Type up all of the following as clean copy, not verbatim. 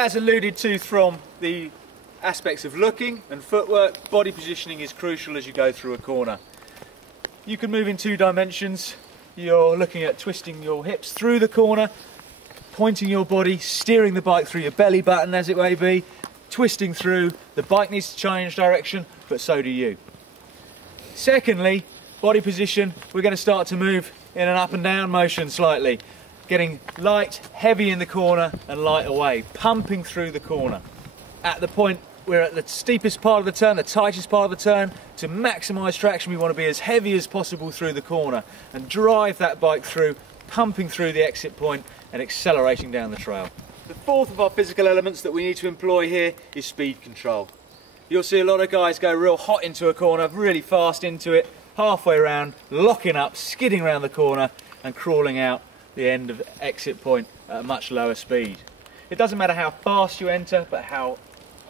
As alluded to from the aspects of looking and footwork, body positioning is crucial as you go through a corner. You can move in two dimensions. You're looking at twisting your hips through the corner, pointing your body, steering the bike through your belly button as it may be, twisting through. The bike needs to change direction, but so do you. Secondly, body position, we're going to start to move in an up and down motion slightly, getting light, heavy in the corner and light away, pumping through the corner. At the point we're at the steepest part of the turn, the tightest part of the turn, to maximise traction we want to be as heavy as possible through the corner and drive that bike through, pumping through the exit point and accelerating down the trail. The fourth of our physical elements that we need to employ here is speed control. You'll see a lot of guys go real hot into a corner, really fast into it, halfway around, locking up, skidding around the corner and crawling out the end of the exit point at a much lower speed. It doesn't matter how fast you enter, but how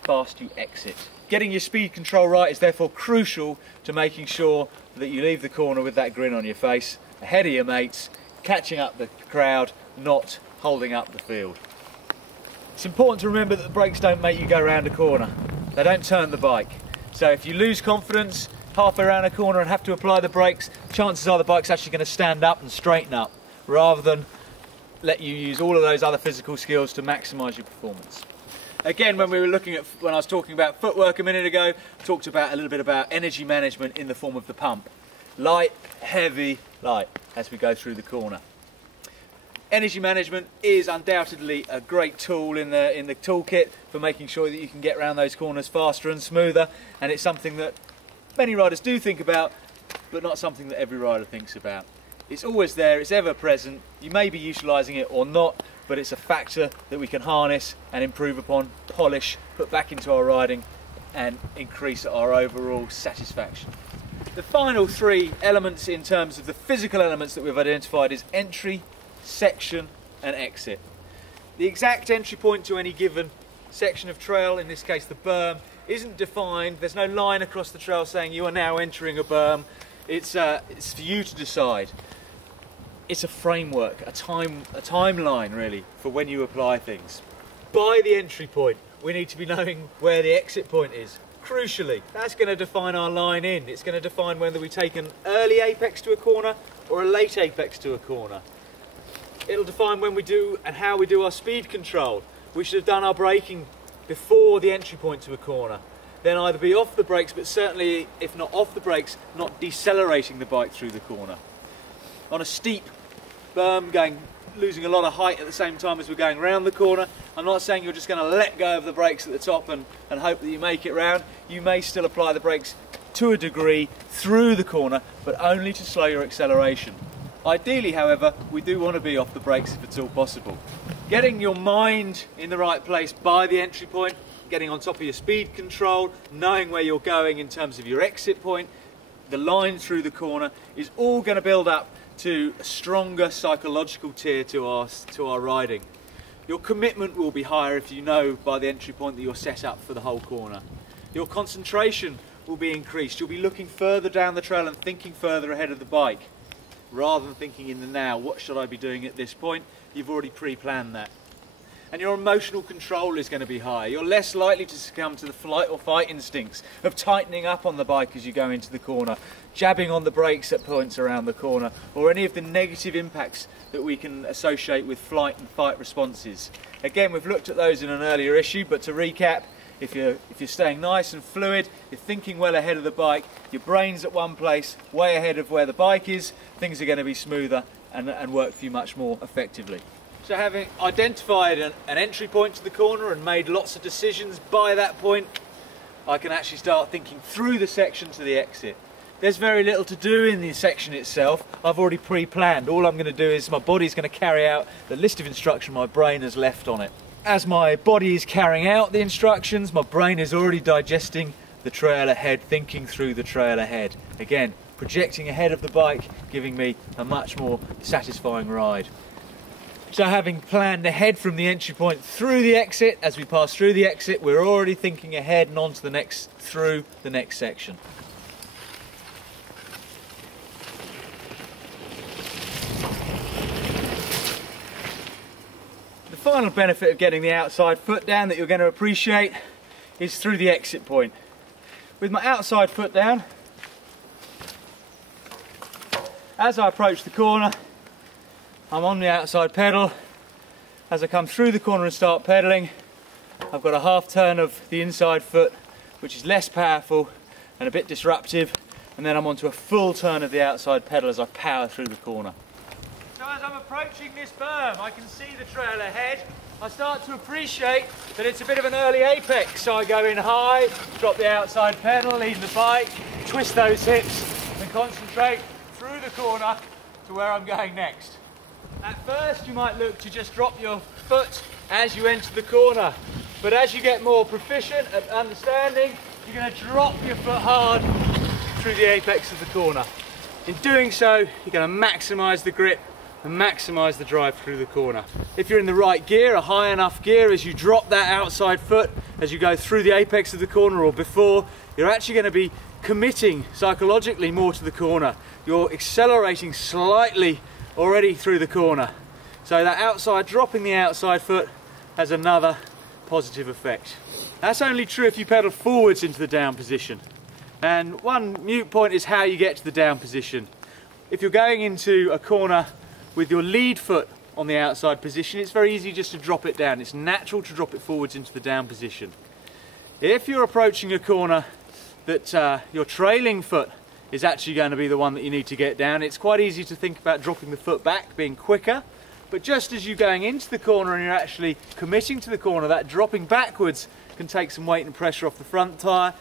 fast you exit. Getting your speed control right is therefore crucial to making sure that you leave the corner with that grin on your face, ahead of your mates, catching up the crowd, not holding up the field. It's important to remember that the brakes don't make you go around a corner. They don't turn the bike. So if you lose confidence halfway around a corner and have to apply the brakes, chances are the bike's actually going to stand up and straighten up, rather than let you use all of those other physical skills to maximise your performance. Again, when I was talking about footwork a minute ago, I talked about a little bit about energy management in the form of the pump. Light, heavy, light as we go through the corner. Energy management is undoubtedly a great tool in the toolkit for making sure that you can get around those corners faster and smoother, and it's something that many riders do think about, but not something that every rider thinks about. It's always there, it's ever present. You may be utilising it or not, but it's a factor that we can harness and improve upon, polish, put back into our riding and increase our overall satisfaction. The final three elements in terms of the physical elements that we've identified is entry, section and exit. The exact entry point to any given section of trail, in this case the berm, isn't defined. There's no line across the trail saying you are now entering a berm. It's for you to decide. It's a framework, a timeline really, for when you apply things. By the entry point, we need to be knowing where the exit point is. Crucially, that's going to define our line in. It's going to define whether we take an early apex to a corner or a late apex to a corner. It'll define when we do and how we do our speed control. We should have done our braking before the entry point to a corner. Then either be off the brakes, but certainly, if not off the brakes, not decelerating the bike through the corner. On a steep berm, losing a lot of height at the same time as we're going around the corner, I'm not saying you're just going to let go of the brakes at the top and hope that you make it round. You may still apply the brakes to a degree through the corner, but only to slow your acceleration. Ideally, however, we do want to be off the brakes if it's all possible. Getting your mind in the right place by the entry point, getting on top of your speed control, knowing where you're going in terms of your exit point, the line through the corner, is all going to build up to a stronger psychological tier to our riding. Your commitment will be higher if you know by the entry point that you're set up for the whole corner. Your concentration will be increased. You'll be looking further down the trail and thinking further ahead of the bike, rather than thinking in the now, what should I be doing at this point? You've already pre-planned that. And your emotional control is going to be higher. You're less likely to succumb to the flight or fight instincts of tightening up on the bike as you go into the corner, jabbing on the brakes at points around the corner, or any of the negative impacts that we can associate with flight and fight responses. Again, we've looked at those in an earlier issue, but to recap, if you're staying nice and fluid, you're thinking well ahead of the bike, your brain's at one place, way ahead of where the bike is, things are going to be smoother and work for you much more effectively. So having identified an entry point to the corner and made lots of decisions by that point, I can actually start thinking through the section to the exit. There's very little to do in the section itself. I've already pre-planned. All I'm going to do is my body's going to carry out the list of instructions my brain has left on it. As my body is carrying out the instructions, my brain is already digesting the trail ahead, thinking through the trail ahead. Again, projecting ahead of the bike, giving me a much more satisfying ride. So having planned ahead from the entry point through the exit, as we pass through the exit, we're already thinking ahead and on to the next, through the next section. The final benefit of getting the outside foot down that you're going to appreciate is through the exit point. With my outside foot down, as I approach the corner, I'm on the outside pedal. As I come through the corner and start pedaling, I've got a half turn of the inside foot, which is less powerful and a bit disruptive, and then I'm onto a full turn of the outside pedal as I power through the corner. So as I'm approaching this berm, I can see the trail ahead. I start to appreciate that it's a bit of an early apex, so I go in high, drop the outside pedal, lead the bike, twist those hips and concentrate through the corner to where I'm going next. At first you might look to just drop your foot as you enter the corner, but as you get more proficient at understanding, you're going to drop your foot hard through the apex of the corner. In doing so, you're going to maximise the grip and maximise the drive through the corner. If you're in the right gear, a high enough gear, as you drop that outside foot, as you go through the apex of the corner or before, you're actually going to be committing psychologically more to the corner. You're accelerating slightly already through the corner. So that outside, dropping the outside foot has another positive effect. That's only true if you pedal forwards into the down position. And one mute point is how you get to the down position. If you're going into a corner with your lead foot on the outside position, it's very easy just to drop it down. It's natural to drop it forwards into the down position. If you're approaching a corner that your trailing foot is actually going to be the one that you need to get down, it's quite easy to think about dropping the foot back, being quicker. But just as you're going into the corner and you're actually committing to the corner, that dropping backwards can take some weight and pressure off the front tyre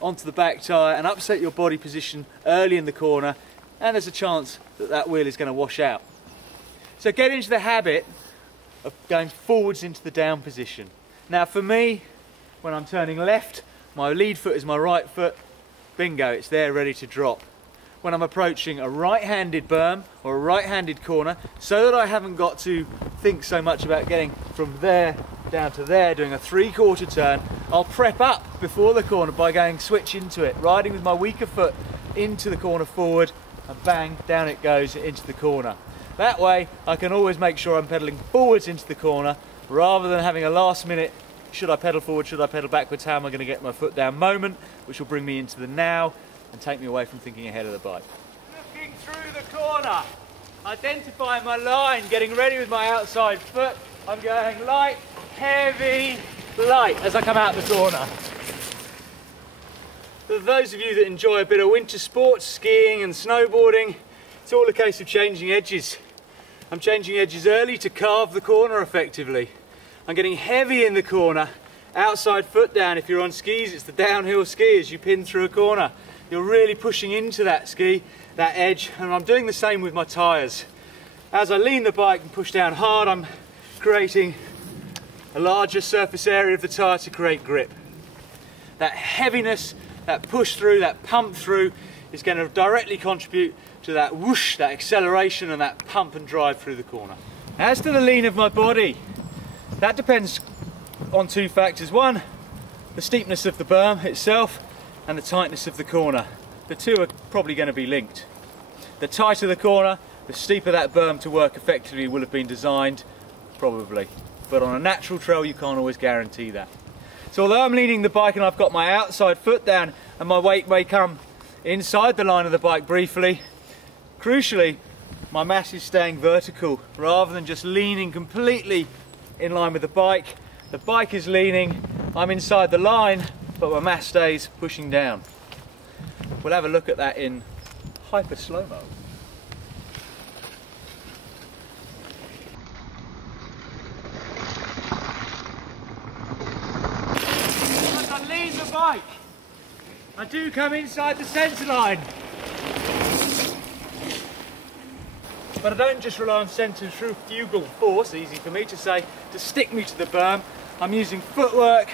onto the back tyre and upset your body position early in the corner, and there's a chance that that wheel is going to wash out. So get into the habit of going forwards into the down position. Now for me, when I'm turning left, my lead foot is my right foot. Bingo, it's there ready to drop. When I'm approaching a right-handed berm or a right-handed corner, so that I haven't got to think so much about getting from there down to there, doing a 3/4 turn, I'll prep up before the corner by going switch into it, riding with my weaker foot into the corner forward, and bang, down it goes into the corner. That way I can always make sure I'm pedaling forwards into the corner rather than having a last minute, should I pedal forward, should I pedal backwards, how am I going to get my foot down moment, which will bring me into the now and take me away from thinking ahead of the bike. Looking through the corner, identifying my line, getting ready with my outside foot, I'm going light, heavy, light as I come out the corner. For those of you that enjoy a bit of winter sports, skiing and snowboarding, it's all a case of changing edges. I'm changing edges early to carve the corner effectively. I'm getting heavy in the corner, outside foot down. If you're on skis, it's the downhill ski as you pin through a corner. You're really pushing into that ski, that edge, and I'm doing the same with my tyres. As I lean the bike and push down hard, I'm creating a larger surface area of the tyre to create grip. That heaviness, that push through, that pump through is going to directly contribute to that whoosh, that acceleration and that pump and drive through the corner. As to the lean of my body, that depends on two factors. One, the steepness of the berm itself and the tightness of the corner. The two are probably going to be linked. The tighter the corner, the steeper that berm to work effectively will have been designed, probably. But on a natural trail you can't always guarantee that. So although I'm leaning the bike and I've got my outside foot down and my weight may come inside the line of the bike briefly, crucially my mass is staying vertical rather than just leaning completely in line with the bike. The bike is leaning, I'm inside the line, but my mass stays pushing down. We'll have a look at that in hyper slow-mo. As I lean the bike, I do come inside the centre line. But I don't just rely on centrifugal force, easy for me to say, to stick me to the berm. I'm using footwork,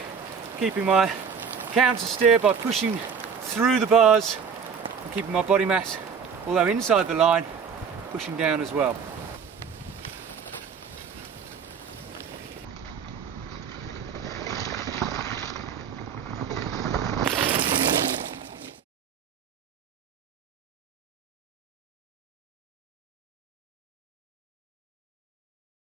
keeping my counter steer by pushing through the bars and keeping my body mass, although inside the line, pushing down as well.